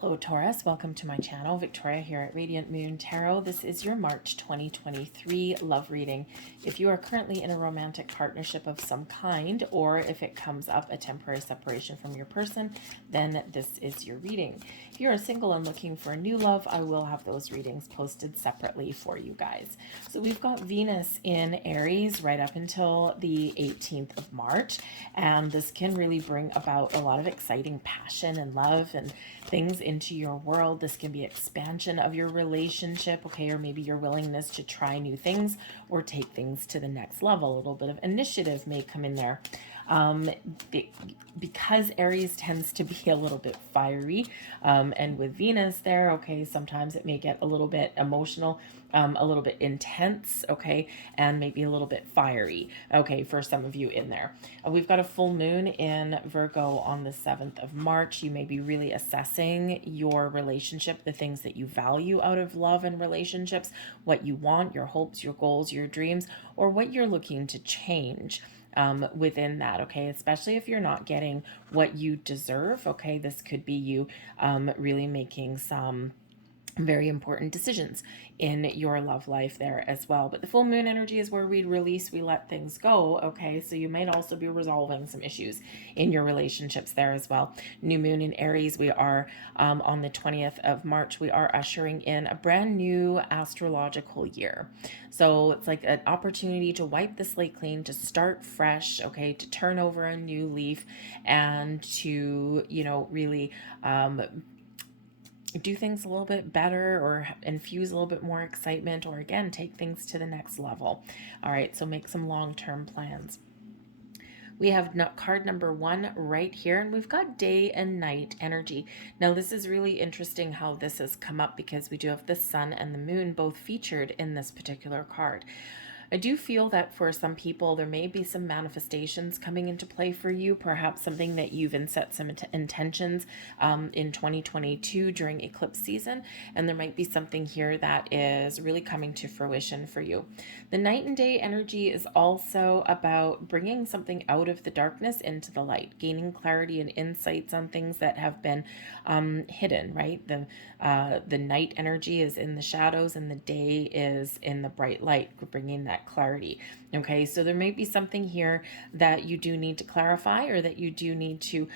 Hello Taurus, welcome to my channel. Victoria here at Radiant Moon Tarot. This is your March 2023 love reading. If you are currently in a romantic partnership of some kind, or if it comes up a temporary separation from your person, then this is your reading. If you are single and looking for a new love, I will have those readings posted separately for you guys. So we've got Venus in Aries right up until the 18th of March, and this can really bring about a lot of exciting passion and love and things into your world. This can be expansion of your relationship, okay, or maybe your willingness to try new things or take things to the next level. A little bit of initiative may come in there. Because Aries tends to be a little bit fiery, and with Venus there, okay, sometimes it may get a little bit emotional, a little bit intense, okay, and maybe a little bit fiery, okay, for some of you in there. We've got a full moon in Virgo on the 7th of March. You may be really assessing your relationship, the things that you value out of love and relationships, what you want, your hopes, your goals, your dreams, or what you're looking to change within that, okay, especially if you're not getting what you deserve, okay. This could be you really making some very important decisions in your love life there as well. But the full moon energy is where we release, we let things go, okay. So you might also be resolving some issues in your relationships there as well. New moon in Aries, we are on the 20th of March, we are ushering in a brand new astrological year. So it's like an opportunity to wipe the slate clean, to start fresh, okay, to turn over a new leaf, and to, you know, really do things a little bit better, or infuse a little bit more excitement, or again, take things to the next level. All right, so make some long-term plans. We have card number 1 right here, and we've got day and night energy. Now, this is really interesting how this has come up, because we do have the sun and the moon both featured in this particular card. I do feel that for some people, there may be some manifestations coming into play for you, perhaps something that you've set some intentions in 2022 during eclipse season, and there might be something here that is really coming to fruition for you. The night and day energy is also about bringing something out of the darkness into the light, gaining clarity and insights on things that have been hidden, right? The night energy is in the shadows, and the day is in the bright light, bringing that clarity. Okay, so there may be something here that you do need to clarify, or that you do need to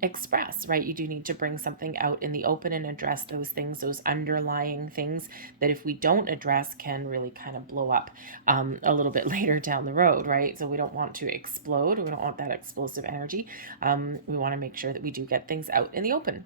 express, right? You do need to bring something out in the open and address those things, those underlying things that if we don't address can really kind of blow up a little bit later down the road, right? So we don't want to explode. We don't want that explosive energy. We want to make sure that we do get things out in the open.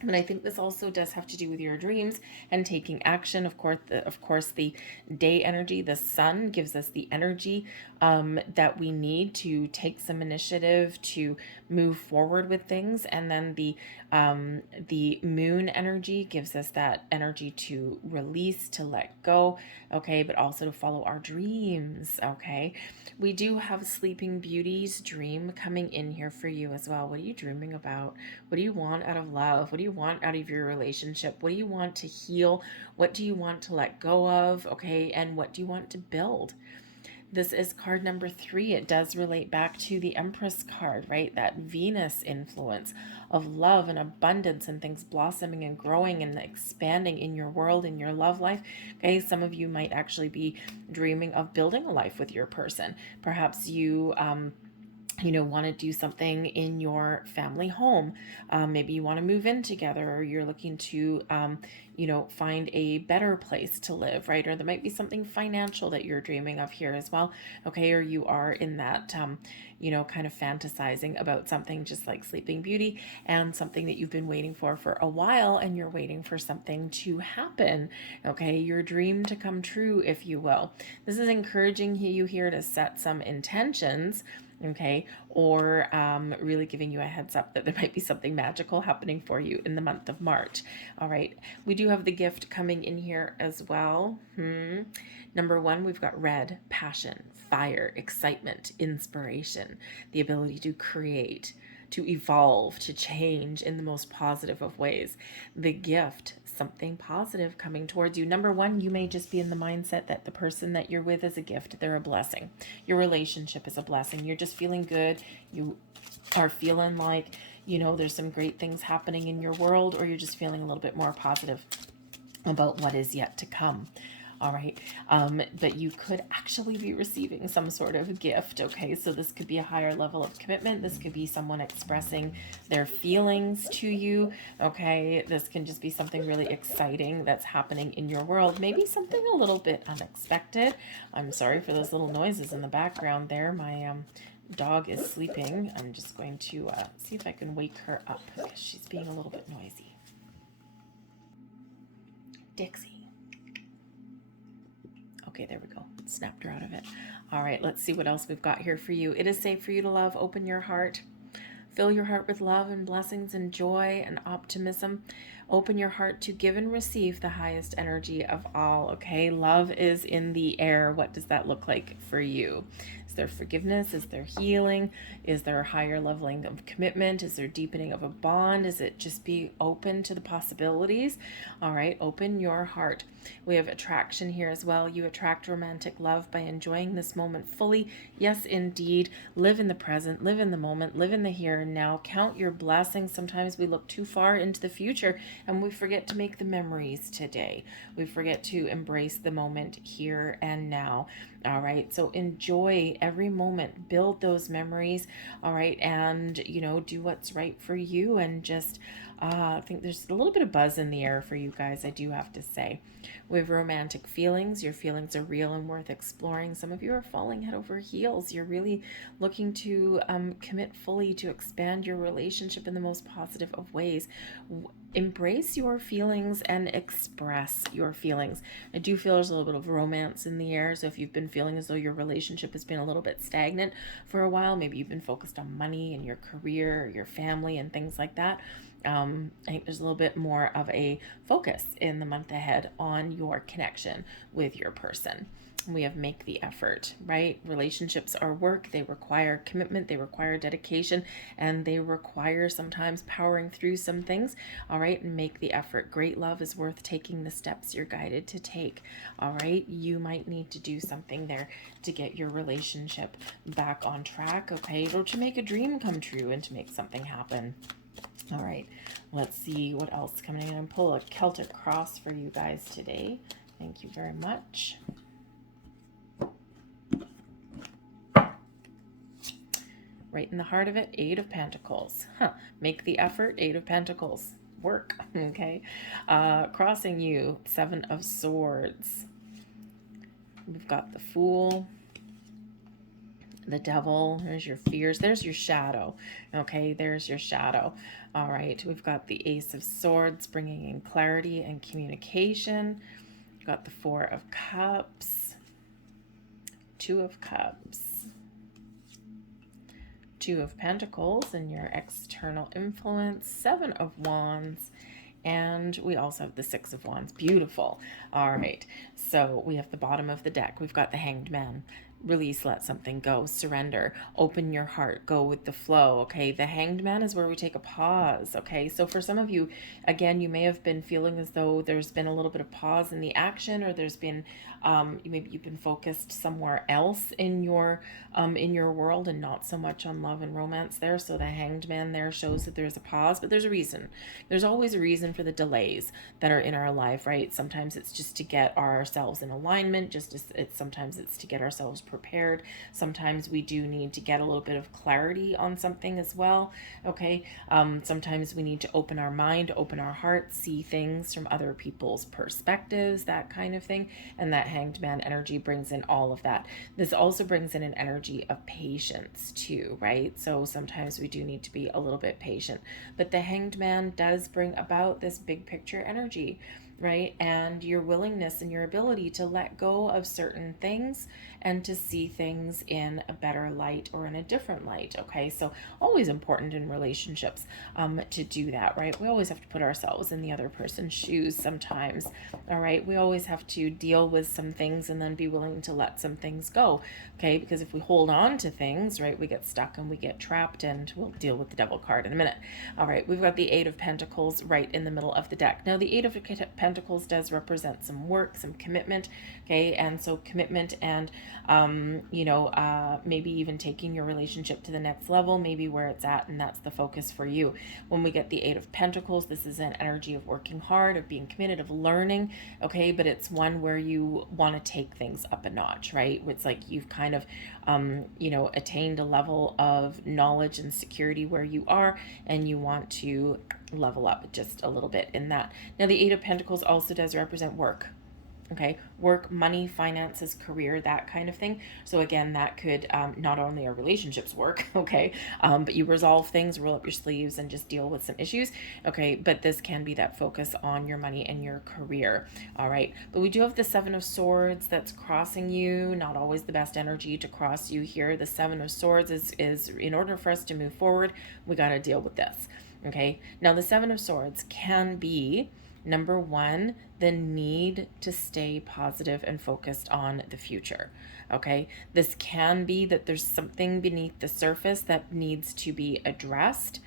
And I think this also does have to do with your dreams and taking action. Of course, the day energy, the sun, gives us the energy that we need to take some initiative to move forward with things. And then the moon energy gives us that energy to release, to let go, okay, but also to follow our dreams, okay. We do have Sleeping Beauty's dream coming in here for you as well. What are you dreaming about? What do you want out of love? What do you want out of your relationship? What do you want to heal? What do you want to let go of? Okay, and what do you want to build? This is card number 3. It does relate back to the Empress card, right? That Venus influence of love and abundance and things blossoming and growing and expanding in your world, in your love life. Okay, some of you might actually be dreaming of building a life with your person. Perhaps you want to do something in your family home. Maybe you want to move in together, or you're looking to, find a better place to live, right? Or there might be something financial that you're dreaming of here as well. Okay. Or you are in that, kind of fantasizing about something just like Sleeping Beauty, and something that you've been waiting for a while, and you're waiting for something to happen. Okay. Your dream to come true, if you will. This is encouraging you here to set some intentions, okay, or really giving you a heads up that there might be something magical happening for you in the month of March. All right, we do have the gift coming in here as well. Number 1, we've got red, passion, fire, excitement, inspiration, the ability to create, to evolve, to change in the most positive of ways. The gift, something positive coming towards you. Number 1, you may just be in the mindset that the person that you're with is a gift. They're a blessing. Your relationship is a blessing. You're just feeling good. You are feeling like you know, there's some great things happening in your world, or you're just feeling a little bit more positive about what is yet to come. All right. But you could actually be receiving some sort of gift. Okay. So this could be a higher level of commitment. This could be someone expressing their feelings to you. Okay. This can just be something really exciting that's happening in your world. Maybe something a little bit unexpected. I'm sorry for those little noises in the background there. My dog is sleeping. I'm just going to see if I can wake her up because she's being a little bit noisy. Dixie. Okay, there we go. Snapped her out of it. All right, let's see what else we've got here for you. It is safe for you to love. Open your heart. Fill your heart with love and blessings and joy and optimism. Open your heart to give and receive the highest energy of all, okay? Love is in the air. What does that look like for you? Is there forgiveness? Is there healing? Is there a higher leveling of commitment? Is there deepening of a bond? Is it just be open to the possibilities? All right, open your heart. We have attraction here as well. You attract romantic love by enjoying this moment fully. Yes, indeed. Live in the present, live in the moment, live in the here and now. Count your blessings. Sometimes we look too far into the future and we forget to make the memories today. We forget to embrace the moment here and now. All right. So enjoy every moment, build those memories. All right. And, you know, do what's right for you and just, I think there's a little bit of buzz in the air for you guys, I do have to say. We have romantic feelings. Your feelings are real and worth exploring. Some of you are falling head over heels. You're really looking to commit fully to expand your relationship in the most positive of ways. Embrace your feelings and express your feelings. I do feel there's a little bit of romance in the air. So if you've been feeling as though your relationship has been a little bit stagnant for a while, maybe you've been focused on money and your career, or your family and things like that. I think there's a little bit more of a focus in the month ahead on your connection with your person. We have make the effort, right? Relationships are work. They require commitment. They require dedication, and they require sometimes powering through some things. All right. And make the effort. Great love is worth taking the steps you're guided to take. All right. You might need to do something there to get your relationship back on track. Okay. Or to make a dream come true and to make something happen. All right, let's see what else is coming in and pull a Celtic cross for you guys today. Thank you very much. Right in the heart of it, Eight of Pentacles. Make the effort, Eight of Pentacles. Work, okay? Crossing you, Seven of Swords. We've got the Fool. The Devil, there's your fears, there's your shadow. Okay, there's your shadow. All right, we've got the Ace of Swords bringing in clarity and communication. We've got the Four of Cups, Two of Cups, Two of Pentacles and your external influence, Seven of Wands, and we also have the Six of Wands. Beautiful. All right, so we have the bottom of the deck. We've got the Hanged Man. Release, let something go, surrender, open your heart, go with the flow. Okay, the Hanged Man is where we take a pause. Okay, so for some of you, again, you may have been feeling as though there's been a little bit of pause in the action, or there's been maybe you've been focused somewhere else in your world and not so much on love and romance there. So the Hanged Man there shows that there's a pause, but there's a reason. There's always a reason for the delays that are in our life, right? Sometimes it's just to get ourselves in alignment, just as sometimes it's to get ourselves prepared. Sometimes we do need to get a little bit of clarity on something as well. Okay. Sometimes we need to open our mind, open our heart, see things from other people's perspectives, that kind of thing. And that Hanged Man energy brings in all of that. This also brings in an energy of patience too, right? So sometimes we do need to be a little bit patient, but the Hanged Man does bring about this big picture energy, right? And your willingness and your ability to let go of certain things and to see things in a better light or in a different light. Okay, so always important in relationships to do that, right? We always have to put ourselves in the other person's shoes sometimes. All right, we always have to deal with some things and then be willing to let some things go. Okay, because if we hold on to things, right, we get stuck and we get trapped, and we'll deal with the Devil card in a minute. All right, we've got the Eight of Pentacles right in the middle of the deck. Now the Eight of Pentacles Pentacles does represent some work, some commitment, okay? And so commitment and, maybe even taking your relationship to the next level, maybe where it's at, and that's the focus for you. When we get the Eight of Pentacles, this is an energy of working hard, of being committed, of learning, okay? But it's one where you want to take things up a notch, right? It's like you've kind of, attained a level of knowledge and security where you are, and you want to level up just a little bit in that. Now, the Eight of Pentacles also does represent work. Okay, work, money, finances, career, that kind of thing. So again, that could not only our relationships work, okay, but you resolve things, roll up your sleeves, and just deal with some issues, okay. But this can be that focus on your money and your career, all right. But we do have the Seven of Swords that's crossing you. Not always the best energy to cross you here. The Seven of Swords is in order for us to move forward, we got to deal with this, okay. Now, the Seven of Swords can be, number one, the need to stay positive and focused on the future, okay? This can be that there's something beneath the surface that needs to be addressed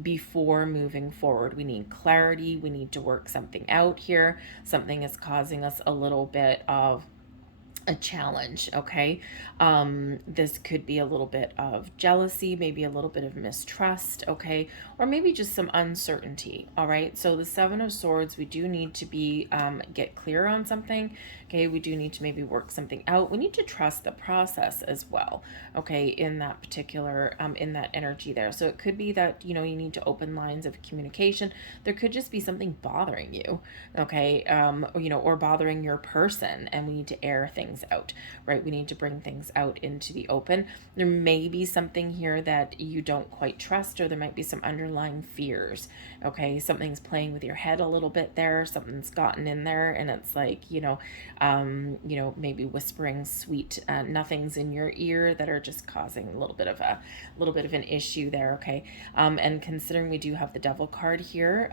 before moving forward. We need clarity. We need to work something out here. Something is causing us a little bit of a challenge, okay? This could be a little bit of jealousy, maybe a little bit of mistrust, okay? Or maybe just some uncertainty, all right? So the Seven of Swords, we do need to be, get clear on something, okay? We do need to maybe work something out. We need to trust the process as well, okay? In that particular, in that energy there. So it could be that, you need to open lines of communication. There could just be something bothering you, okay? Or bothering your person, and we need to air things out, right? We need to bring things out into the open. There may be something here that you don't quite trust, or there might be some underlying fears, okay? Something's playing with your head a little bit there. Something's gotten in there, and it's like, maybe whispering sweet nothings in your ear that are just causing a little bit of an issue there, okay? And considering we do have the Devil card here,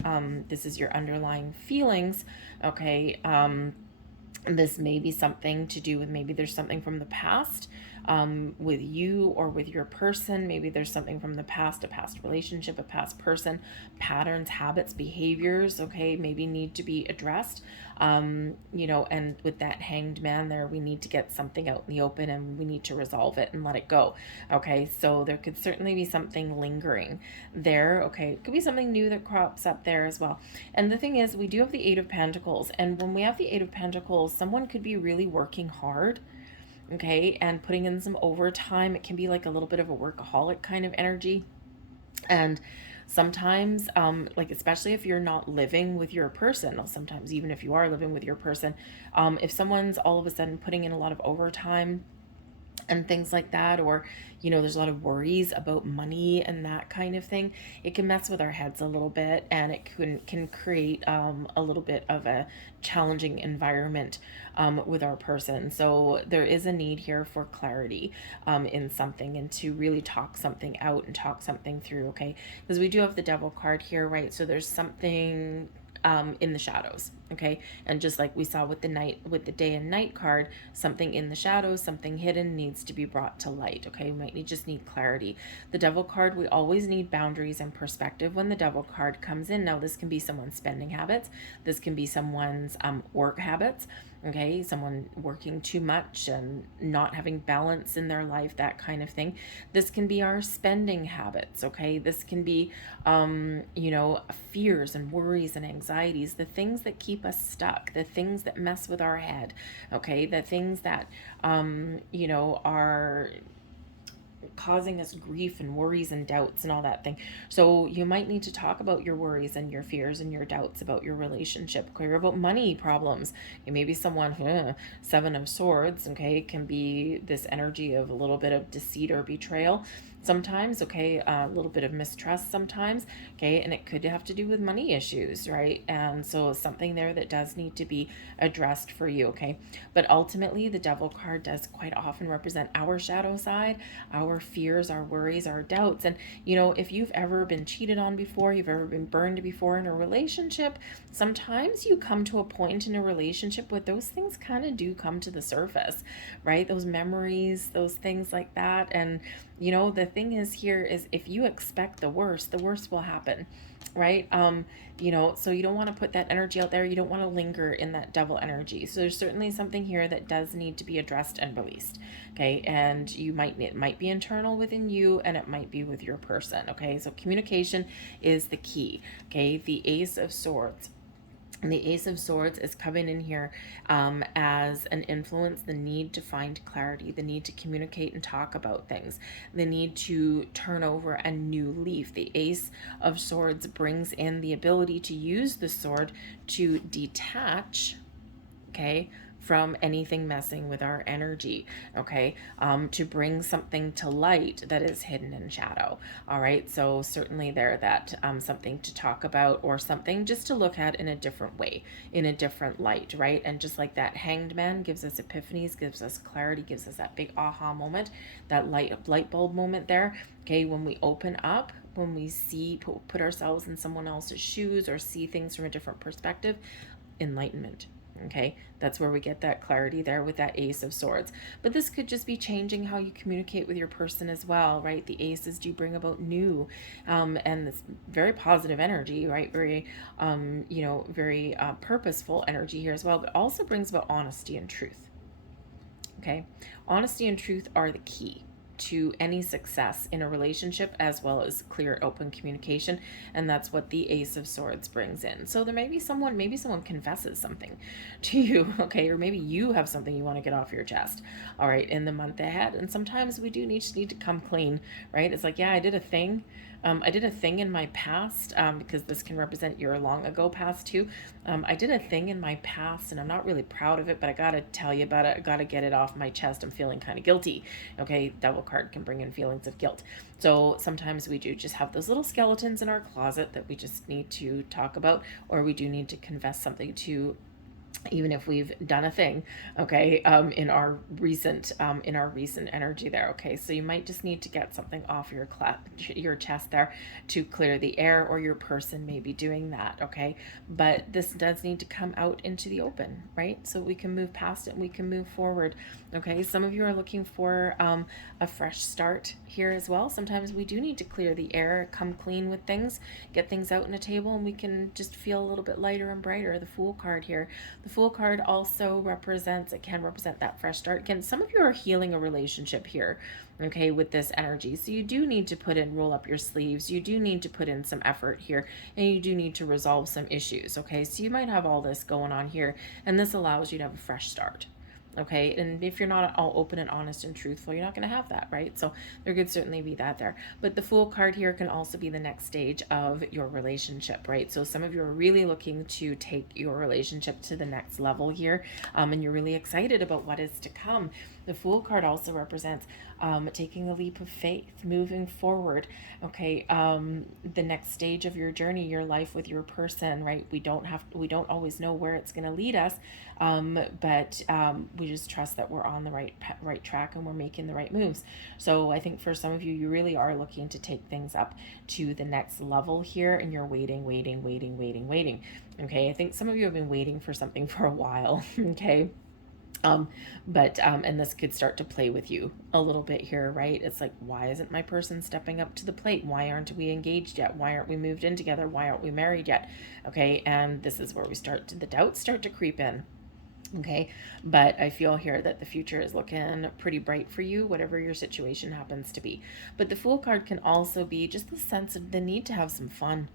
this is your underlying feelings, okay? This may be something to do with, maybe there's something from the past with you or with your person. Maybe there's something from the past, a past relationship, a past person, patterns, habits, behaviors, okay, maybe need to be addressed. And with that Hanged Man there, we need to get something out in the open, and we need to resolve it and let it go, okay? So there could certainly be something lingering there, okay? It could be something new that crops up there as well. And the thing is, we do have the Eight of Pentacles, and when we have the Eight of Pentacles, someone could be really working hard, okay, and putting in some overtime. It can be like a little bit of a workaholic kind of energy. And sometimes, especially if you're not living with your person, or sometimes even if you are living with your person, if someone's all of a sudden putting in a lot of overtime and things like that, or there's a lot of worries about money and that kind of thing, it can mess with our heads a little bit, and it can create a little bit of a challenging environment with our person. So there is a need here for clarity in something, and to really talk something out and talk something through, okay? Because we do have the Devil card here, right? So there's something in the shadows, okay? And just like we saw with the Day and Night card, something in the shadows, something hidden needs to be brought to light, okay? We might just need clarity. The Devil card, we always need boundaries and perspective when the Devil card comes in. Now, this can be someone's spending habits. This can be someone's work habits, okay? Someone working too much and not having balance in their life, that kind of thing. This can be our spending habits, okay? This can be, fears and worries and anxieties, the things that keep us stuck, the things that mess with our head, okay? The things that, are causing us grief and worries and doubts and all that thing. So you might need to talk about your worries and your fears and your doubts about your relationship, or about money problems. Maybe someone, Seven of Swords, okay, can be this energy of a little bit of deceit or betrayal sometimes, okay, a little bit of mistrust sometimes, okay, and it could have to do with money issues, right? And so something there that does need to be addressed for you, okay? But ultimately, the Devil card does quite often represent our shadow side, our fears, our worries, our doubts. And if you've ever been cheated on before, you've ever been burned before in a relationship, sometimes you come to a point in a relationship where those things kind of do come to the surface, right? Those memories, those things like that. And the thing is here is if you expect the worst will happen, right? So you don't want to put that energy out there. You don't want to linger in that devil energy. So there's certainly something here that does need to be addressed and released. Okay. And it might be internal within you, and it might be with your person. Okay. So communication is the key. Okay. The Ace of Swords. And the Ace of Swords is coming in here as an influence, the need to find clarity, the need to communicate and talk about things, the need to turn over a new leaf. The Ace of Swords brings in the ability to use the sword to detach, okay, from anything messing with our energy, okay, to bring something to light that is hidden in shadow. All right, so certainly there that something to talk about, or something just to look at in a different way, in a different light, right? And just like that Hanged Man gives us epiphanies, gives us clarity, gives us that big aha moment, that light bulb moment there. Okay, when we open up, when we see, put ourselves in someone else's shoes, or see things from a different perspective, enlightenment. Okay, that's where we get that clarity there with that Ace of Swords. But this could just be changing how you communicate with your person as well, right? The aces do bring about new and this very positive energy, right? Very very purposeful energy here as well, but also brings about honesty and truth. Okay, honesty and truth are the key to any success in a relationship, as well as clear, open communication. And that's what the Ace of Swords brings in. So there may be someone, confesses something to you, okay, or maybe you have something you want to get off your chest, all right, in the month ahead. And sometimes we do need to come clean, right? It's like, yeah, I did a thing. I did a thing in my past, because this can represent your long ago past too. I did a thing in my past and I'm not really proud of it, but I got to tell you about it. I got to get it off my chest. I'm feeling kind of guilty. Okay. Devil card can bring in feelings of guilt. So sometimes we do just have those little skeletons in our closet that we just need to talk about, or we do need to confess something to, even if we've done a thing, okay, in our recent energy there. Okay, so you might just need to get something off your chest there to clear the air, or your person may be doing that. Okay, but this does need to come out into the open, right? So we can move past it and we can move forward. Okay, some of you are looking for a fresh start here as well. Sometimes we do need to clear the air, come clean with things, get things out on a table, and we can just feel a little bit lighter and brighter. The Fool card here. The Fool card also can represent that fresh start. Again, some of you are healing a relationship here, okay, with this energy. So you do need to roll up your sleeves. You do need to put in some effort here, and you do need to resolve some issues, okay? So you might have all this going on here, and this allows you to have a fresh start. Okay, and if you're not all open and honest and truthful, you're not going to have that, right? So there could certainly be that there. But the Fool card here can also be the next stage of your relationship, right? So some of you are really looking to take your relationship to the next level here, and you're really excited about what is to come. The Fool card also represents taking a leap of faith, moving forward, okay, the next stage of your journey, your life with your person, right? We don't always know where it's going to lead us, but we just trust that we're on the right track and we're making the right moves. So I think for some of you, you really are looking to take things up to the next level here, and you're waiting. Okay, I think some of you have been waiting for something for a while. Okay. And this could start to play with you a little bit here, right? It's like, why isn't my person stepping up to the plate? Why aren't we engaged yet? Why aren't we moved in together? Why aren't we married yet? Okay, and this is where the doubts start to creep in. Okay, but I feel here that the future is looking pretty bright for you, whatever your situation happens to be. But the Fool card can also be just the sense of the need to have some fun.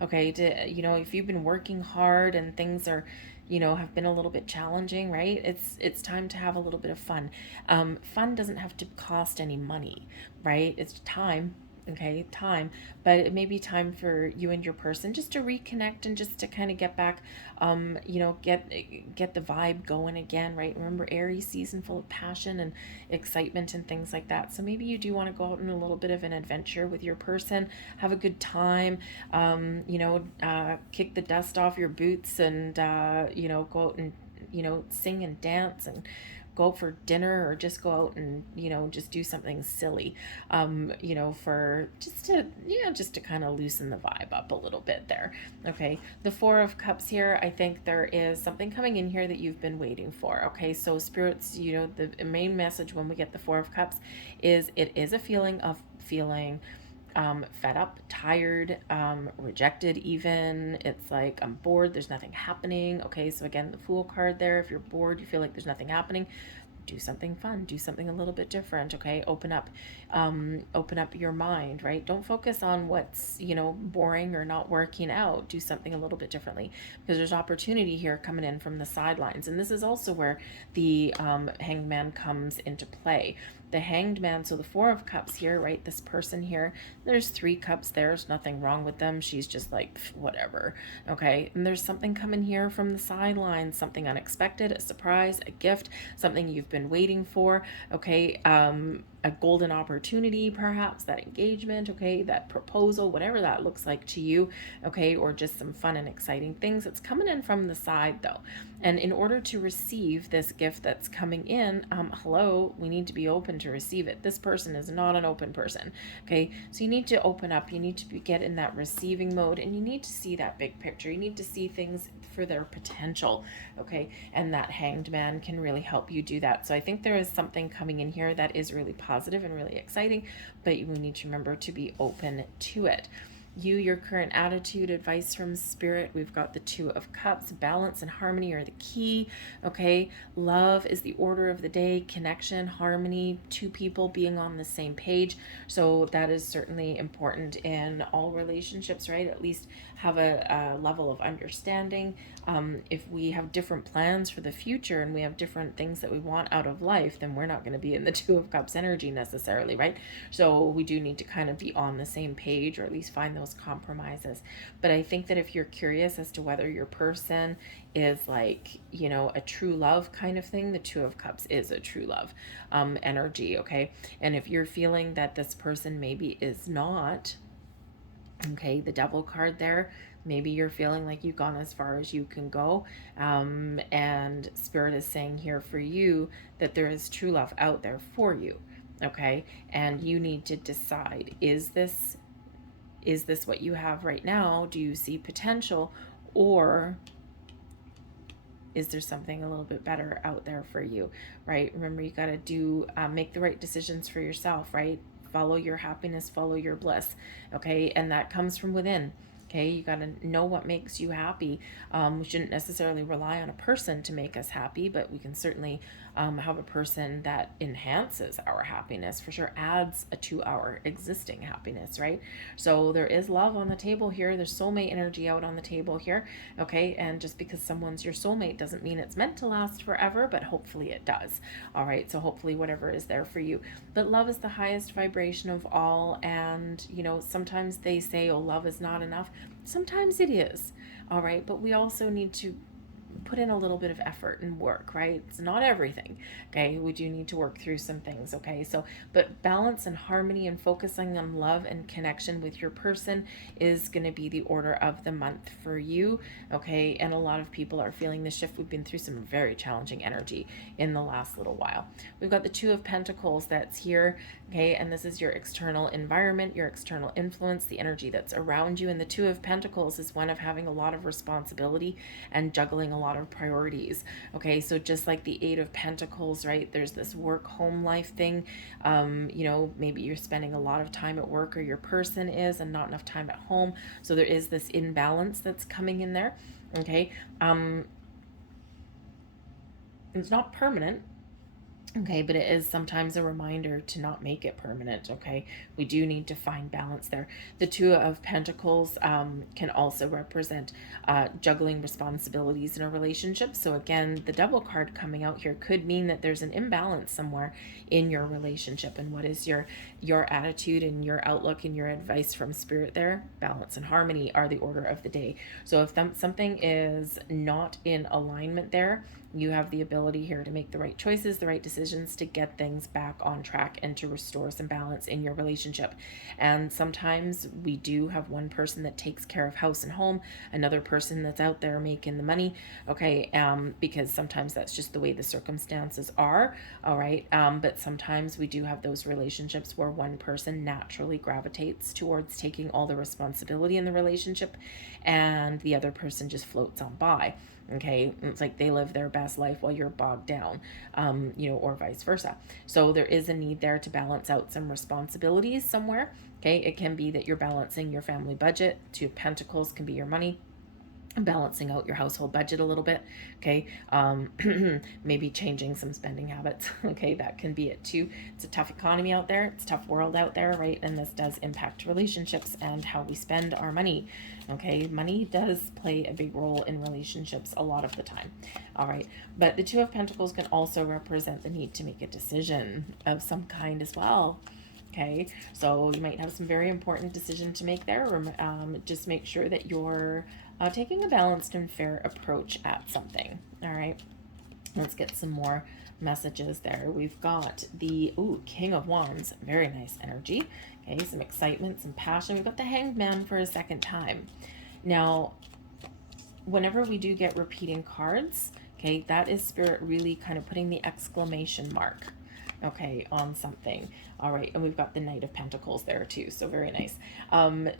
Okay, if you've been working hard and things are, have been a little bit challenging, right? It's time to have a little bit of fun. Fun doesn't have to cost any money, right? It's time. Okay, time, but it may be time for you and your person just to reconnect and just to kind of get back, get the vibe going again, right? Remember, Aries season, full of passion and excitement and things like that. So maybe you do want to go out on a little bit of an adventure with your person, have a good time, kick the dust off your boots and go out and sing and dance and go out for dinner or just go out and, just do something silly, for just to kind of loosen the vibe up a little bit there. Okay. The Four of Cups here, I think there is something coming in here that you've been waiting for. Okay. So spirits, the main message when we get the Four of Cups is it is a feeling of feeling fed up, tired, rejected even. It's like, I'm bored, there's nothing happening. Okay, so again, the Fool card there. If you're bored, you feel like there's nothing happening, do something fun, do something a little bit different. Okay, open up your mind, right? Don't focus on what's boring or not working out. Do something a little bit differently, because there's opportunity here coming in from the sidelines. And this is also where the Hanged Man comes into play. The Hanged Man, so the Four of Cups here, right? This person here, there's 3 cups. There's nothing wrong with them. She's just like, whatever. Okay, and there's something coming here from the sidelines, something unexpected, a surprise, a gift, something you've been waiting for. Okay, a golden opportunity, perhaps, that engagement, okay, that proposal, whatever that looks like to you, okay, or just some fun and exciting things. It's coming in from the side though. And in order to receive this gift that's coming in, we need to be open to receive it. This person is not an open person, okay? So you need to open up, you need to get in that receiving mode, and you need to see that big picture. You need to see things for their potential, okay? And that Hanged Man can really help you do that. So I think there is something coming in here that is really positive and really exciting, but we need to remember to be open to it. Your current attitude, advice from Spirit, we've got the Two of Cups. Balance and harmony are the key, okay? Love is the order of the day. Connection, harmony, 2 people being on the same page. So that is certainly important in all relationships, right? At least have a level of understanding. If we have different plans for the future and we have different things that we want out of life, then we're not going to be in the Two of Cups energy necessarily, right? So we do need to kind of be on the same page, or at least find those compromises. But I think that if you're curious as to whether your person is like, a true love kind of thing, the Two of Cups is a true love energy, okay? And if you're feeling that this person maybe is not, okay, the Devil card there, maybe you're feeling like you've gone as far as you can go, and Spirit is saying here for you that there is true love out there for you, okay? And you need to decide, is this what you have right now? Do you see potential, or is there something a little bit better out there for you, right? Remember, you got to make the right decisions for yourself, right? Follow your happiness, follow your bliss, okay? And that comes from within, okay? You got to know what makes you happy. We shouldn't necessarily rely on a person to make us happy, but we can certainly have a person that enhances our happiness, for sure, adds to our existing happiness, right? So there is love on the table here. There's soulmate energy out on the table here, okay? And just because someone's your soulmate doesn't mean it's meant to last forever, but hopefully it does, all right? So hopefully whatever is there for you. But love is the highest vibration of all, and, sometimes they say, oh, love is not enough. Sometimes it is, all right? But we also need to put in a little bit of effort and work, right? It's not everything, okay? We do need to work through some things, okay? So, but balance and harmony and focusing on love and connection with your person is going to be the order of the month for you, okay? And a lot of people are feeling this shift. We've been through some very challenging energy in the last little while. We've got the Two of Pentacles that's here, okay? And this is your external environment, your external influence, the energy that's around you. And the Two of Pentacles is one of having a lot of responsibility and juggling a lot of priorities, okay? So just like the Eight of Pentacles, right, there's this work home life thing. Maybe you're spending a lot of time at work, or your person is, and not enough time at home. So there is this imbalance that's coming in there, okay? It's not permanent, okay, but it is sometimes a reminder to not make it permanent, okay? We do need to find balance there. The Two of Pentacles can also represent juggling responsibilities in a relationship. So again, the Devil card coming out here could mean that there's an imbalance somewhere in your relationship. And what is your attitude and your outlook and your advice from Spirit there? Balance and harmony are the order of the day. So if something is not in alignment there, You have the ability here to make the right choices, the right decisions to get things back on track and to restore some balance in your relationship. And sometimes we do have one person that takes care of house and home, another person that's out there making the money, okay, because sometimes that's just the way the circumstances are, all right, but sometimes we do have those relationships where one person naturally gravitates towards taking all the responsibility in the relationship and the other person just floats on by. Okay, it's like they live their best life while you're bogged down, or vice versa. So there is a need there to balance out some responsibilities somewhere. Okay, it can be that you're balancing your family budget. Two of Pentacles can be your money, balancing out your household budget a little bit. Okay, maybe changing some spending habits. Okay, that can be it too. It's a tough economy out there, it's a tough world out there, right? And this does impact relationships and how we spend our money. Okay, money does play a big role in relationships a lot of the time. All right, but the Two of Pentacles can also represent the need to make a decision of some kind as well. Okay, so you might have some very important decision to make there, or just make sure that you're taking a balanced and fair approach at something. All right, let's get some more messages there. We've got the King of Wands, very nice energy. Okay, some excitement, some passion. We've got the Hanged Man for a second time. Now, whenever we do get repeating cards, okay, that is Spirit really kind of putting the exclamation mark, okay, on something. All right, and we've got the Knight of Pentacles there too, so very nice.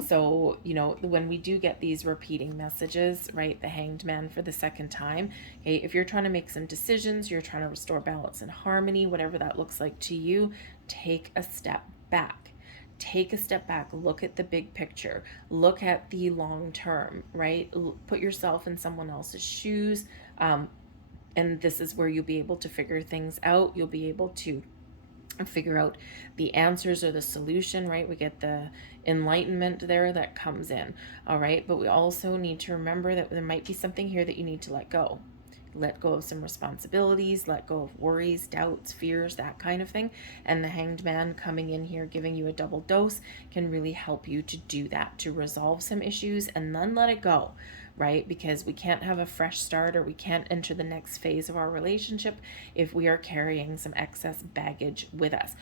So, when we do get these repeating messages, right, the Hanged Man for the second time, okay, if you're trying to make some decisions, you're trying to restore balance and harmony, whatever that looks like to you, take a step back. Take a step back, look at the big picture, look at the long term, right? Put yourself in someone else's shoes. And this is where you'll be able to figure things out. You'll be able to figure out the answers or the solution, right? We get the enlightenment there that comes in, all right? But we also need to remember that there might be something here that you need to let go. Let go of some responsibilities, let go of worries, doubts, fears, that kind of thing. And the Hanged Man coming in here, giving you a double dose, can really help you to do that, to resolve some issues and then let it go, right? Because we can't have a fresh start, or we can't enter the next phase of our relationship if we are carrying some excess baggage with us.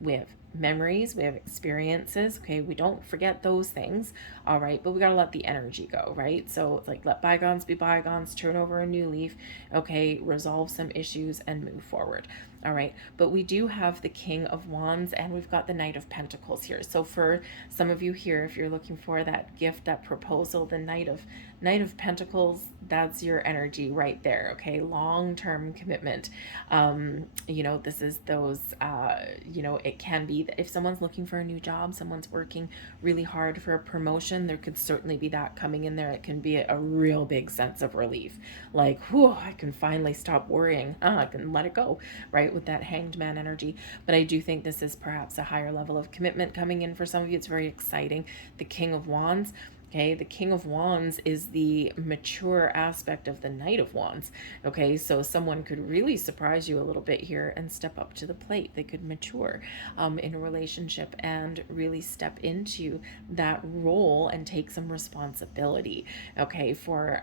We have memories, we have experiences, okay, we don't forget those things, all right, but we got to let the energy go, right? So it's like, let bygones be bygones, turn over a new leaf, okay, resolve some issues and move forward. All right, but we do have the King of Wands and we've got the Knight of Pentacles here. So for some of you here, if you're looking for that gift, that proposal, the Knight of Pentacles, that's your energy right there, okay? Long-term commitment. This is those, it can be that if someone's looking for a new job, someone's working really hard for a promotion, there could certainly be that coming in there. It can be a real big sense of relief. Like, whew, I can finally stop worrying. I can let it go, right? With that Hanged Man energy. But I do think this is perhaps a higher level of commitment coming in for some of you. It's very exciting. The King of Wands. Okay, the King of Wands is the mature aspect of the Knight of Wands. Okay, so someone could really surprise you a little bit here and step up to the plate. They could mature in a relationship and really step into that role and take some responsibility, okay, for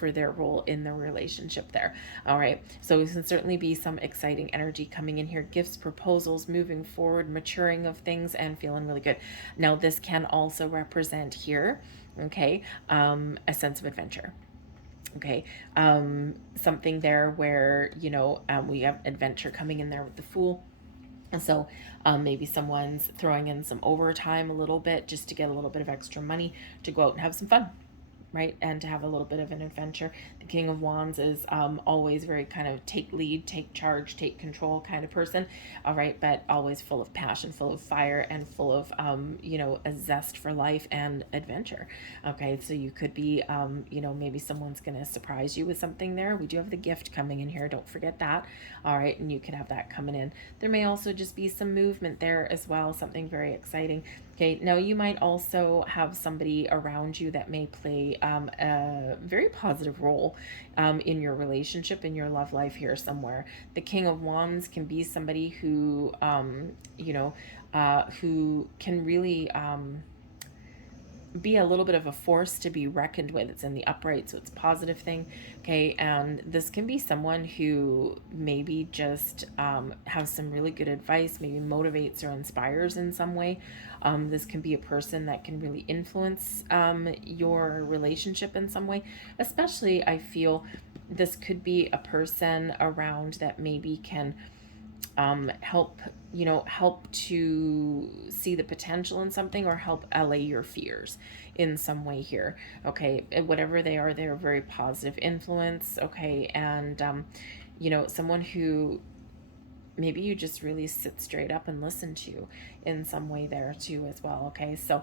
their role in the relationship there. All right, so it can certainly be some exciting energy coming in here. Gifts, proposals, moving forward, maturing of things, and feeling really good. Now, this can also represent here, okay, a sense of adventure. Okay, something there where we have adventure coming in there with the Fool. And so maybe someone's throwing in some overtime a little bit just to get a little bit of extra money to go out and have some fun, right? And to have a little bit of an adventure. The King of Wands is always very kind of take lead, take charge, take control kind of person, all right? But always full of passion, full of fire, and full of, a zest for life and adventure. Okay, so you could be, maybe someone's going to surprise you with something there. We do have the gift coming in here. Don't forget that. All right, and you could have that coming in. There may also just be some movement there as well, something very exciting. Okay, now you might also have somebody around you that may play a very positive role in your relationship, in your love life here somewhere. The King of Wands can be somebody who, who can really be a little bit of a force to be reckoned with. It's in the upright, so it's a positive thing. Okay, and this can be someone who maybe just has some really good advice, maybe motivates or inspires in some way. This can be a person that can really influence your relationship in some way. Especially, I feel this could be a person around that maybe can help, help to see the potential in something, or help allay your fears in some way here. Okay, whatever they are, they're a very positive influence. Okay, and someone who maybe you just really sit straight up and listen to in some way there too as well. Okay, so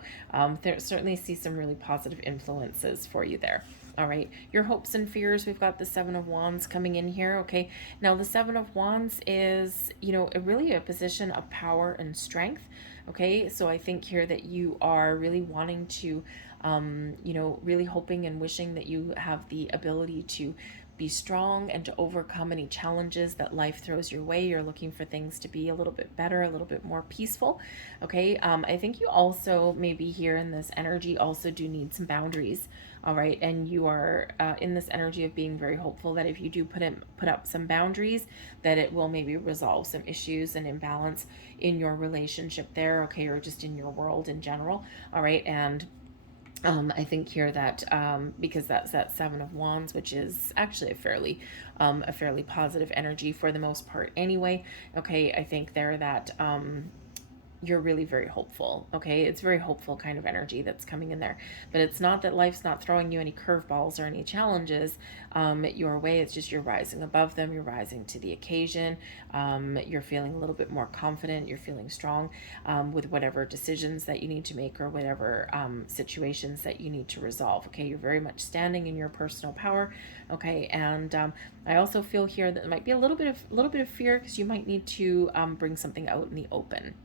there certainly see some really positive influences for you there. All right, your hopes and fears, we've got the Seven of Wands coming in here. Okay, now the Seven of Wands is, really a position of power and strength. Okay, so I think here that you are really wanting to, really hoping and wishing that you have the ability to be strong and to overcome any challenges that life throws your way. You're looking for things to be a little bit better, a little bit more peaceful. Okay, I think you also maybe here in this energy also do need some boundaries. All right, and you are in this energy of being very hopeful that if you do put up some boundaries, that it will maybe resolve some issues and imbalance in your relationship there. Okay, or just in your world in general. All right, and I think here that because that's that Seven of Wands, which is actually a fairly positive energy for the most part anyway. Okay, I think there that you're really very hopeful. Okay, it's very hopeful kind of energy that's coming in there, but it's not that life's not throwing you any curveballs or any challenges your way. It's just you're rising above them, you're rising to the occasion. You're feeling a little bit more confident, you're feeling strong with whatever decisions that you need to make, or whatever situations that you need to resolve. Okay, you're very much standing in your personal power. Okay, and I also feel here that there might be a little bit of fear, because you might need to bring something out in the open.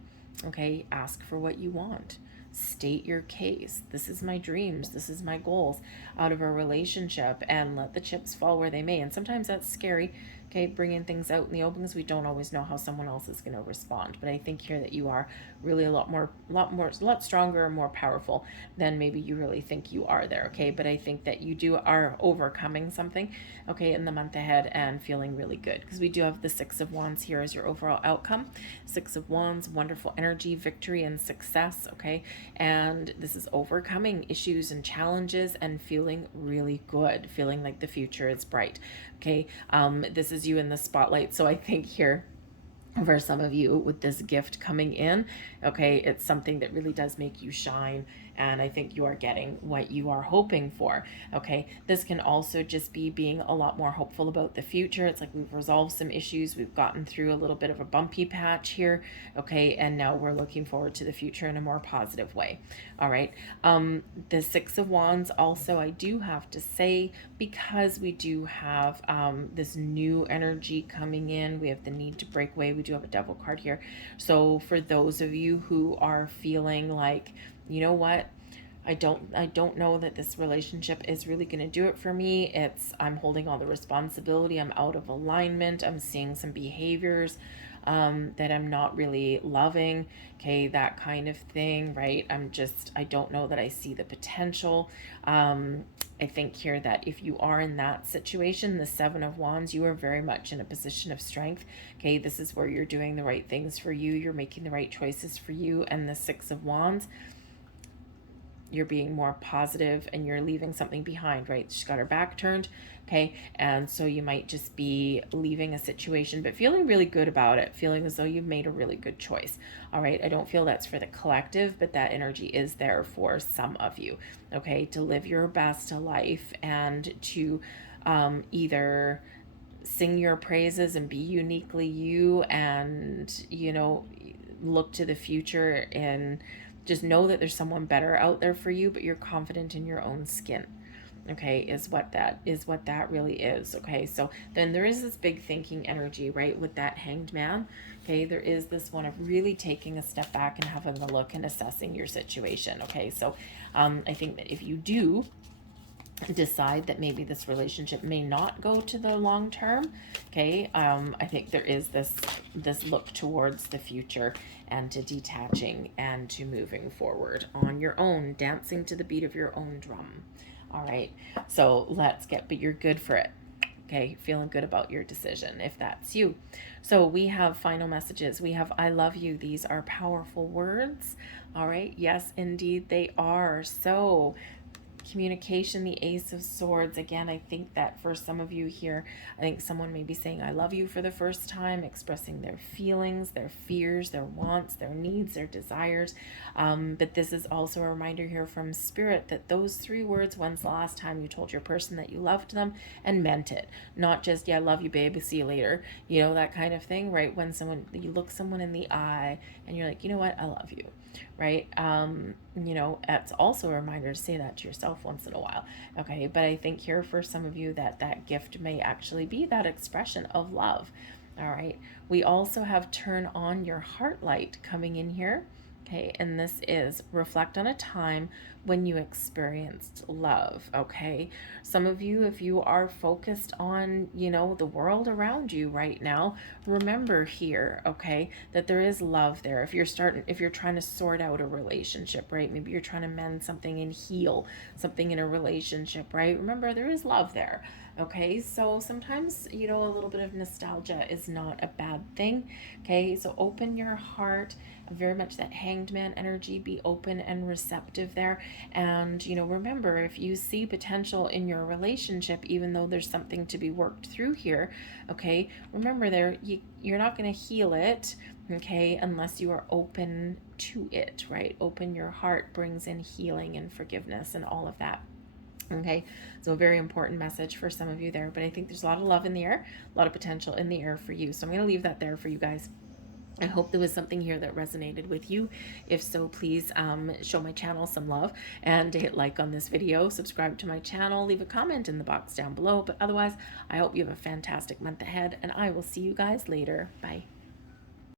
Okay, ask for what you want. State your case. This is my dreams. This is my goals out of a relationship, and let the chips fall where they may. And sometimes that's scary. Okay, bringing things out in the open, because we don't always know how someone else is going to respond. But I think here that you are really a lot stronger and more powerful than maybe you really think you are there. Okay, but I think that you are overcoming something, okay, in the month ahead, and feeling really good, because we do have the Six of Wands here as your overall outcome. Six of Wands, wonderful energy, victory, and success. Okay, and this is overcoming issues and challenges and feeling really good, feeling like the future is bright. Okay, this is you in the spotlight. So I think here, for some of you with this gift coming in, okay, it's something that really does make you shine, and I think you are getting what you are hoping for. Okay, this can also just be being a lot more hopeful about the future. It's like we've resolved some issues, we've gotten through a little bit of a bumpy patch here. Okay, and now we're looking forward to the future in a more positive way. All right, the Six of Wands also, I do have to say, because we do have this new energy coming in, we have the need to break away. We do have a Devil card here. So for those of you who are feeling like, you know what, I don't know that this relationship is really going to do it for me. I'm holding all the responsibility. I'm out of alignment. I'm seeing some behaviors that I'm not really loving. Okay, that kind of thing, right? I don't know that I see the potential. I think here that if you are in that situation, the Seven of Wands, you are very much in a position of strength. Okay, this is where you're doing the right things for you. You're making the right choices for you. And the Six of Wands, you're being more positive and you're leaving something behind, right? She's got her back turned. Okay, and so you might just be leaving a situation, but feeling really good about it, feeling as though you've made a really good choice. All right, I don't feel that's for the collective, but that energy is there for some of you. Okay, to live your best life, and to either sing your praises and be uniquely you, and look to the future, and just know that there's someone better out there for you, but you're confident in your own skin. Okay, is what that really is. Okay, so then there is this big thinking energy, right, with that Hanged Man. Okay, there is this one of really taking a step back and having a look and assessing your situation. Okay, so I think that if you do decide that maybe this relationship may not go to the long term. Okay, I think there is this look towards the future and to detaching and to moving forward on your own, dancing to the beat of your own drum. All right, so but you're good for it. Okay, feeling good about your decision if that's you. So we have final messages. We have I love you. These are powerful words. All right, yes, indeed they are. So communication, the Ace of Swords. Again, I think that for some of you here, I think someone may be saying I love you for the first time, expressing their feelings, their fears, their wants, their needs, their desires. But this is also a reminder here from Spirit that those 3 words, when's the last time you told your person that you loved them and meant it? Not just, yeah, I love you, babe, see you later, you know, that kind of thing, right? When you look someone in the eye and you're like, you know what, I love you, right? You know, it's also a reminder to say that to yourself once in a while. Okay, but I think here for some of you that gift may actually be that expression of love. All right, we also have turn on your heart light coming in here. Okay, and this is reflect on a time when you experienced love. Okay, some of you, if you are focused on, you know, the world around you right now, remember here, okay, that there is love there. If you're trying to sort out a relationship, right? Maybe you're trying to mend something and heal something in a relationship, right? Remember, there is love there. Okay, so sometimes, you know, a little bit of nostalgia is not a bad thing. Okay, so open your heart, very much that hanged man energy, be open and receptive there. And, you know, remember, if you see potential in your relationship, even though there's something to be worked through here, okay, remember you're not going to heal it, okay, unless you are open to it, right? Open your heart brings in healing and forgiveness and all of that. Okay, so a very important message for some of you there, but I think there's a lot of love in the air, a lot of potential in the air for you. So I'm going to leave that there for you guys. I hope there was something here that resonated with you. If so, please show my channel some love and hit like on this video, subscribe to my channel, leave a comment in the box down below. But otherwise, I hope you have a fantastic month ahead, and I will see you guys later. Bye.